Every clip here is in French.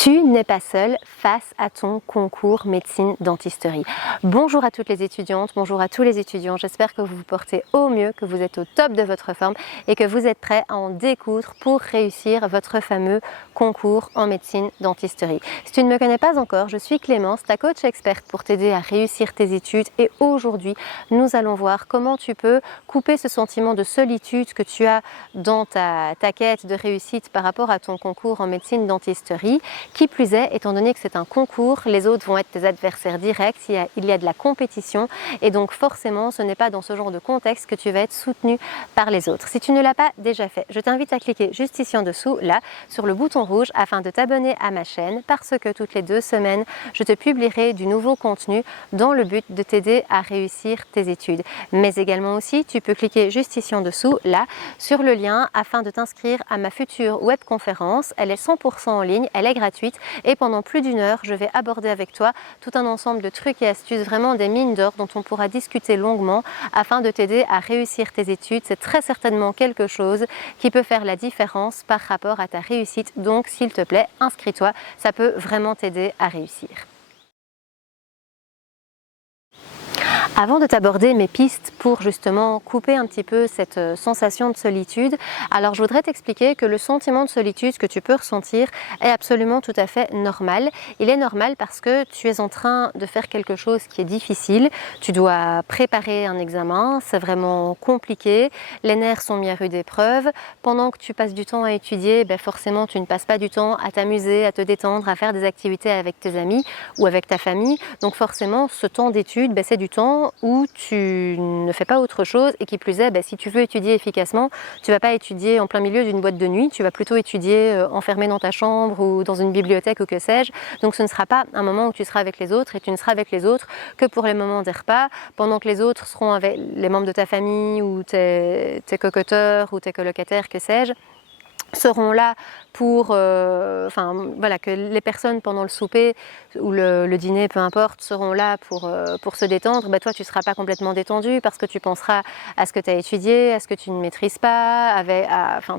Tu n'es pas seule face à ton concours médecine dentisterie. Bonjour à toutes les étudiantes, bonjour à tous les étudiants. J'espère que vous vous portez au mieux, que vous êtes au top de votre forme et que vous êtes prêts à en découdre pour réussir votre fameux concours en médecine dentisterie. Si tu ne me connais pas encore, je suis Clémence, ta coach experte pour t'aider à réussir tes études et aujourd'hui, nous allons voir comment tu peux couper ce sentiment de solitude que tu as dans ta quête de réussite par rapport à ton concours en médecine dentisterie. Qui plus est, étant donné que c'est un concours, les autres vont être tes adversaires directs, il y a de la compétition et donc forcément ce n'est pas dans ce genre de contexte que tu vas être soutenu par les autres. Si tu ne l'as pas déjà fait, je t'invite à cliquer juste ici en dessous, là, sur le bouton rouge afin de t'abonner à ma chaîne parce que toutes les 2 semaines, je te publierai du nouveau contenu dans le but de t'aider à réussir tes études. Mais également aussi, tu peux cliquer juste ici en dessous, là, sur le lien afin de t'inscrire à ma future webconférence. Elle est 100% en ligne, elle est gratuite et pendant plus d'1 heure, je vais aborder avec toi tout un ensemble de trucs et astuces, vraiment des mines d'or dont on pourra discuter longuement afin de t'aider à réussir tes études. C'est très certainement quelque chose qui peut faire la différence par rapport à ta réussite. Donc, s'il te plaît, inscris-toi, ça peut vraiment t'aider à réussir. Avant de t'aborder mes pistes pour justement couper un petit peu cette sensation de solitude, alors je voudrais t'expliquer que le sentiment de solitude que tu peux ressentir est absolument tout à fait normal. Il est normal parce que tu es en train de faire quelque chose qui est difficile. Tu dois préparer un examen, c'est vraiment compliqué. Les nerfs sont mis à rude épreuve. Pendant que tu passes du temps à étudier, forcément tu ne passes pas du temps à t'amuser, à te détendre, à faire des activités avec tes amis ou avec ta famille. Donc forcément, ce temps d'étude, c'est du temps où tu ne fais pas autre chose et qui plus est, si tu veux étudier efficacement, tu ne vas pas étudier en plein milieu d'une boîte de nuit, tu vas plutôt étudier enfermé dans ta chambre ou dans une bibliothèque ou que sais-je. Donc ce ne sera pas un moment où tu seras avec les autres et tu ne seras avec les autres que pour les moments des repas, pendant que les autres seront avec les membres de ta famille ou tes cocoteurs ou tes colocataires, que sais-je, seront là pour, que les personnes pendant le souper ou le dîner, peu importe, seront là pour se détendre. Toi, tu ne seras pas complètement détendu parce que tu penseras à ce que tu as étudié, à ce que tu ne maîtrises pas,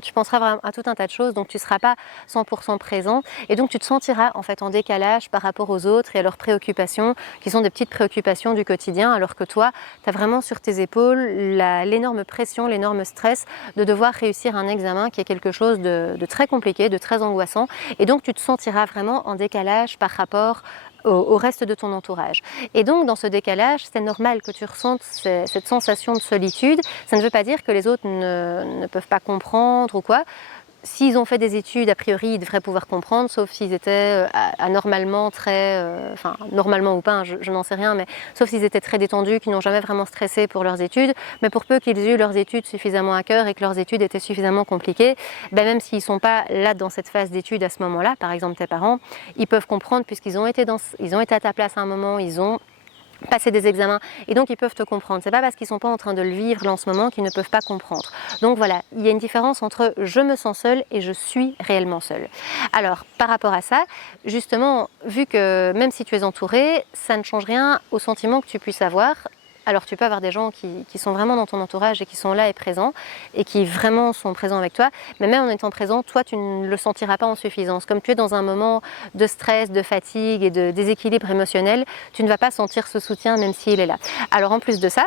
tu penseras vraiment à tout un tas de choses, donc tu ne seras pas 100% présent et donc tu te sentiras en fait en décalage par rapport aux autres et à leurs préoccupations qui sont des petites préoccupations du quotidien, alors que toi, tu as vraiment sur tes épaules l'énorme pression, l'énorme stress de devoir réussir un examen qui est quelque chose de très compliqué, de très angoissant et donc tu te sentiras vraiment en décalage par rapport au reste de ton entourage. Et donc dans ce décalage, c'est normal que tu ressentes cette sensation de solitude. Ça ne veut pas dire que les autres ne peuvent pas comprendre ou quoi. S'ils ont fait des études, a priori, ils devraient pouvoir comprendre, sauf s'ils étaient anormalement normalement ou pas, je n'en sais rien, mais sauf s'ils étaient très détendus, qui n'ont jamais vraiment stressé pour leurs études, mais pour peu qu'ils aient eu leurs études suffisamment à cœur et que leurs études étaient suffisamment compliquées, même s'ils ne sont pas là dans cette phase d'études à ce moment-là, par exemple tes parents, ils peuvent comprendre puisqu'ils ont été à ta place à un moment, ils ont passer des examens et donc ils peuvent te comprendre. C'est pas parce qu'ils sont pas en train de le vivre là en ce moment qu'ils ne peuvent pas comprendre. Donc voilà, il y a une différence entre je me sens seule et je suis réellement seule. Alors par rapport à ça, justement, vu que même si tu es entourée, ça ne change rien au sentiment que tu puisses avoir. Alors tu peux avoir des gens qui sont vraiment dans ton entourage et qui sont là et présents et qui vraiment sont présents avec toi, mais même en étant présent, toi tu ne le sentiras pas en suffisance. Comme tu es dans un moment de stress, de fatigue et de déséquilibre émotionnel, tu ne vas pas sentir ce soutien même s'il est là. Alors en plus de ça,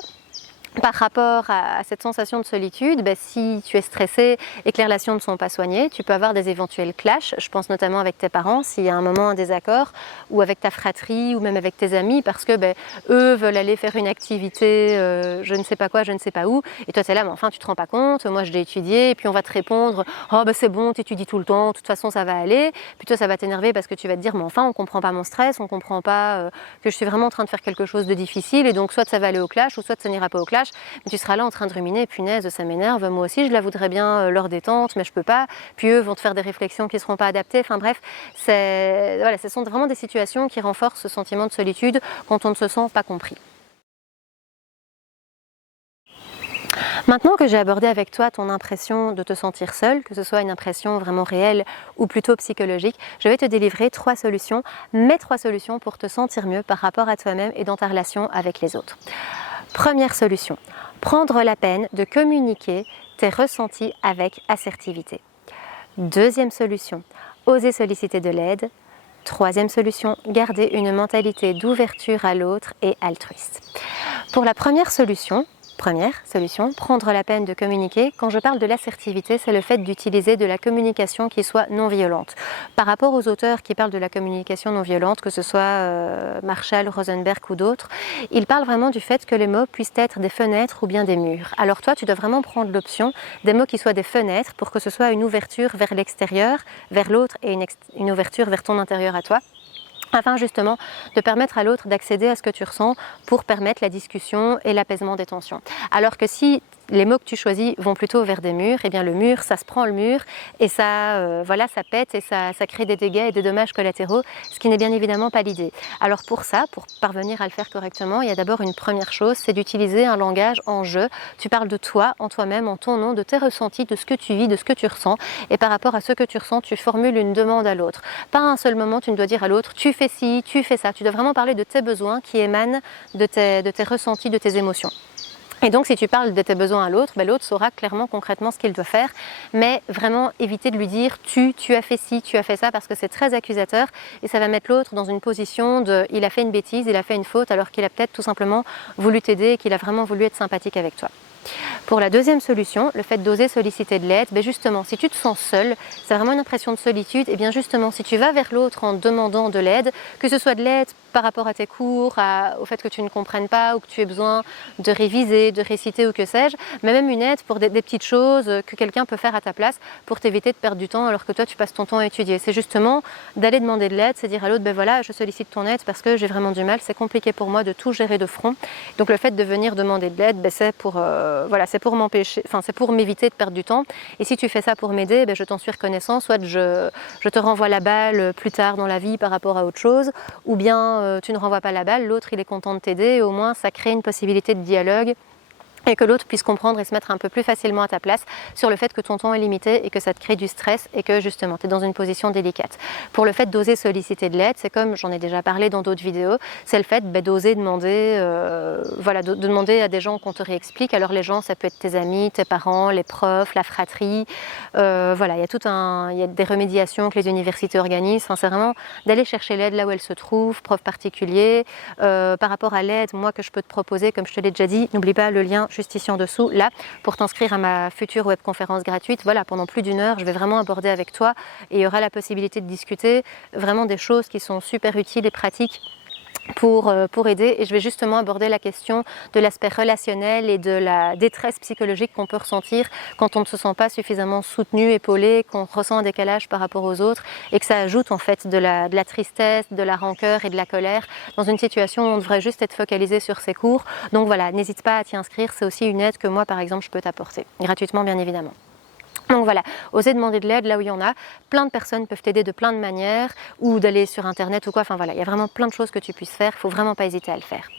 par rapport à cette sensation de solitude, si tu es stressé et que les relations ne sont pas soignées, tu peux avoir des éventuels clashs. Je pense notamment avec tes parents, s'il y a un moment un désaccord, ou avec ta fratrie, ou même avec tes amis, parce que eux veulent aller faire une activité, je ne sais pas quoi, je ne sais pas où, et toi tu es là, mais enfin tu te rends pas compte, moi je l'ai étudié, et puis on va te répondre, oh c'est bon, tu étudies tout le temps, de toute façon ça va aller, puis toi ça va t'énerver parce que tu vas te dire, mais enfin on comprend pas mon stress, on comprend pas que je suis vraiment en train de faire quelque chose de difficile, et donc soit ça va aller au clash, ou soit ça n'ira pas au clash. Mais tu seras là en train de ruminer, punaise, ça m'énerve, moi aussi je la voudrais bien leur détente, mais je peux pas, puis eux vont te faire des réflexions qui ne seront pas adaptées, enfin bref, ce sont vraiment des situations qui renforcent ce sentiment de solitude quand on ne se sent pas compris. Maintenant que j'ai abordé avec toi ton impression de te sentir seule, que ce soit une impression vraiment réelle ou plutôt psychologique, je vais te délivrer 3 solutions, mes 3 solutions pour te sentir mieux par rapport à toi-même et dans ta relation avec les autres. Première solution, prendre la peine de communiquer tes ressentis avec assertivité. Deuxième solution, oser solliciter de l'aide. Troisième solution, garder une mentalité d'ouverture à l'autre et altruiste. Pour la première solution, prendre la peine de communiquer. Quand je parle de l'assertivité, c'est le fait d'utiliser de la communication qui soit non violente. Par rapport aux auteurs qui parlent de la communication non violente, que ce soit Marshall, Rosenberg ou d'autres, ils parlent vraiment du fait que les mots puissent être des fenêtres ou bien des murs. Alors toi, tu dois vraiment prendre l'option des mots qui soient des fenêtres pour que ce soit une ouverture vers l'extérieur, vers l'autre et une ouverture vers ton intérieur à toi, afin justement de permettre à l'autre d'accéder à ce que tu ressens pour permettre la discussion et l'apaisement des tensions. Alors que si les mots que tu choisis vont plutôt vers des murs, eh bien le mur, ça se prend le mur et ça, voilà, ça pète et ça crée des dégâts et des dommages collatéraux, ce qui n'est bien évidemment pas l'idée. Alors pour ça, pour parvenir à le faire correctement, il y a d'abord une première chose, c'est d'utiliser un langage en jeu. Tu parles de toi, en toi-même, en ton nom, de tes ressentis, de ce que tu vis, de ce que tu ressens. Et par rapport à ce que tu ressens, tu formules une demande à l'autre. Pas à un seul moment, tu ne dois dire à l'autre, tu fais ci, tu fais ça. Tu dois vraiment parler de tes besoins qui émanent de tes ressentis, de tes émotions. Et donc si tu parles de tes besoins à l'autre, l'autre saura clairement, concrètement ce qu'il doit faire, mais vraiment éviter de lui dire tu as fait ci, tu as fait ça, parce que c'est très accusateur et ça va mettre l'autre dans une position de il a fait une bêtise, il a fait une faute, alors qu'il a peut-être tout simplement voulu t'aider et qu'il a vraiment voulu être sympathique avec toi. Pour la deuxième solution, le fait d'oser solliciter de l'aide, justement, si tu te sens seul, c'est vraiment une impression de solitude, et bien justement, si tu vas vers l'autre en demandant de l'aide, que ce soit de l'aide par rapport à tes cours, au fait que tu ne comprennes pas ou que tu aies besoin de réviser, de réciter ou que sais-je, mais même une aide pour des petites choses que quelqu'un peut faire à ta place pour t'éviter de perdre du temps alors que toi tu passes ton temps à étudier. C'est justement d'aller demander de l'aide, c'est dire à l'autre, voilà, je sollicite ton aide parce que j'ai vraiment du mal, c'est compliqué pour moi de tout gérer de front. Donc le fait de venir demander de l'aide, c'est pour c'est pour m'éviter de perdre du temps. Et si tu fais ça pour m'aider, je t'en suis reconnaissant, soit je te renvoie la balle plus tard dans la vie par rapport à autre chose, ou bien tu ne renvoies pas la balle, l'autre il est content de t'aider et au moins ça crée une possibilité de dialogue et que l'autre puisse comprendre et se mettre un peu plus facilement à ta place sur le fait que ton temps est limité et que ça te crée du stress et que justement tu es dans une position délicate. Pour le fait d'oser solliciter de l'aide, c'est comme j'en ai déjà parlé dans d'autres vidéos, c'est le fait d'oser demander, de demander à des gens qu'on te réexplique. Alors les gens, ça peut être tes amis, tes parents, les profs, la fratrie, il y a des remédiations que les universités organisent. C'est vraiment d'aller chercher l'aide là où elle se trouve, profs particuliers. Par rapport à l'aide, moi que je peux te proposer, comme je te l'ai déjà dit, n'oublie pas le lien juste ici en dessous, là, pour t'inscrire à ma future webconférence gratuite. Voilà, pendant plus d'une heure, je vais vraiment aborder avec toi et il y aura la possibilité de discuter vraiment des choses qui sont super utiles et pratiques pour aider, et je vais justement aborder la question de l'aspect relationnel et de la détresse psychologique qu'on peut ressentir quand on ne se sent pas suffisamment soutenu, épaulé, qu'on ressent un décalage par rapport aux autres et que ça ajoute en fait de la tristesse, de la rancœur et de la colère dans une situation où on devrait juste être focalisé sur ses cours. Donc voilà, n'hésite pas à t'y inscrire, c'est aussi une aide que moi par exemple je peux t'apporter, gratuitement bien évidemment. Donc voilà, oser demander de l'aide là où il y en a. Plein de personnes peuvent t'aider de plein de manières, ou d'aller sur internet ou quoi. Enfin voilà, il y a vraiment plein de choses que tu puisses faire, il ne faut vraiment pas hésiter à le faire.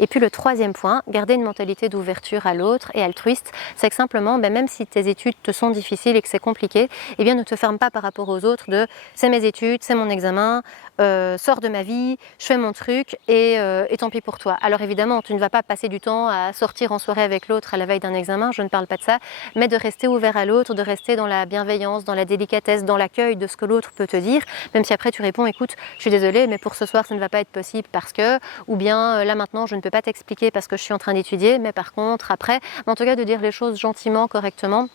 Et puis le troisième point, garder une mentalité d'ouverture à l'autre et altruiste, c'est que simplement, même si tes études te sont difficiles et que c'est compliqué, eh bien ne te ferme pas par rapport aux autres de c'est mes études, c'est mon examen, sors de ma vie, je fais mon truc et tant pis pour toi. Alors évidemment, tu ne vas pas passer du temps à sortir en soirée avec l'autre à la veille d'un examen, je ne parle pas de ça, mais de rester ouvert à l'autre, de rester dans la bienveillance, dans la délicatesse, dans l'accueil de ce que l'autre peut te dire, même si après tu réponds écoute, je suis désolée mais pour ce soir ça ne va pas être possible parce que, ou bien là maintenant je ne peux pas t'expliquer parce que je suis en train d'étudier, mais par contre après, en tout cas de dire les choses gentiment, correctement.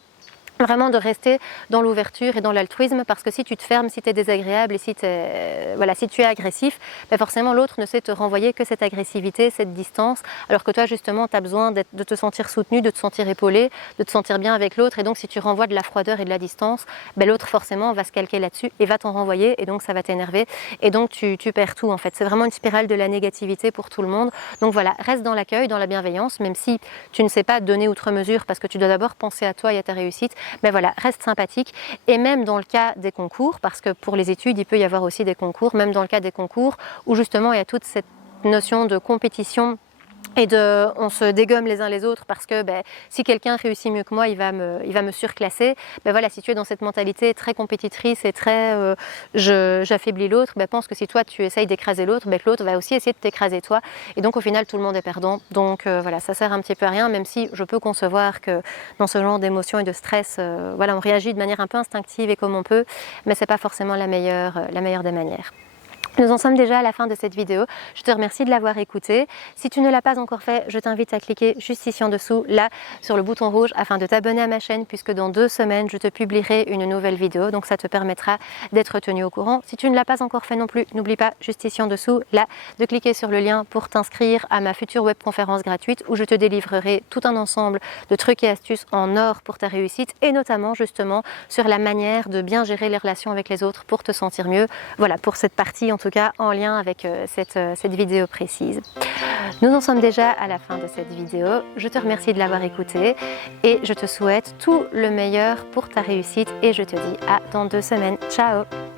Vraiment de rester dans l'ouverture et dans l'altruisme, parce que si tu te fermes, si tu es désagréable et si tu es agressif, forcément l'autre ne sait te renvoyer que cette agressivité, cette distance, alors que toi justement tu as besoin de te sentir soutenu, de te sentir épaulé, de te sentir bien avec l'autre, et donc si tu renvoies de la froideur et de la distance, l'autre forcément va se calquer là-dessus et va t'en renvoyer, et donc ça va t'énerver et donc tu perds tout en fait. C'est vraiment une spirale de la négativité pour tout le monde. Donc voilà, reste dans l'accueil, dans la bienveillance, même si tu ne sais pas donner outre mesure parce que tu dois d'abord penser à toi et à ta réussite. Mais voilà, reste sympathique, et même dans le cas des concours, parce que pour les études il peut y avoir aussi des concours, même dans le cas des concours où justement il y a toute cette notion de compétition et on se dégomme les uns les autres parce que si quelqu'un réussit mieux que moi, il va me surclasser. Voilà, si tu es dans cette mentalité très compétitrice et très j'affaiblis l'autre, pense que si toi tu essayes d'écraser l'autre, que l'autre va aussi essayer de t'écraser toi. Et donc au final tout le monde est perdant. Donc voilà, ça sert un petit peu à rien, même si je peux concevoir que dans ce genre d'émotions et de stress, on réagit de manière un peu instinctive et comme on peut, mais c'est pas forcément la meilleure des manières. Nous en sommes déjà à la fin de cette vidéo. Je te remercie de l'avoir écoutée. Si tu ne l'as pas encore fait, je t'invite à cliquer juste ici en dessous, là, sur le bouton rouge, afin de t'abonner à ma chaîne, puisque dans 2 semaines, je te publierai une nouvelle vidéo. Donc ça te permettra d'être tenu au courant. Si tu ne l'as pas encore fait non plus, n'oublie pas, juste ici en dessous, là, de cliquer sur le lien pour t'inscrire à ma future webconférence gratuite, où je te délivrerai tout un ensemble de trucs et astuces en or pour ta réussite, et notamment justement sur la manière de bien gérer les relations avec les autres pour te sentir mieux. Voilà, pour cette partie en tout cas en lien avec cette vidéo précise. Nous en sommes déjà à la fin de cette vidéo. Je te remercie de l'avoir écoutée et je te souhaite tout le meilleur pour ta réussite et je te dis à dans 2 semaines. Ciao!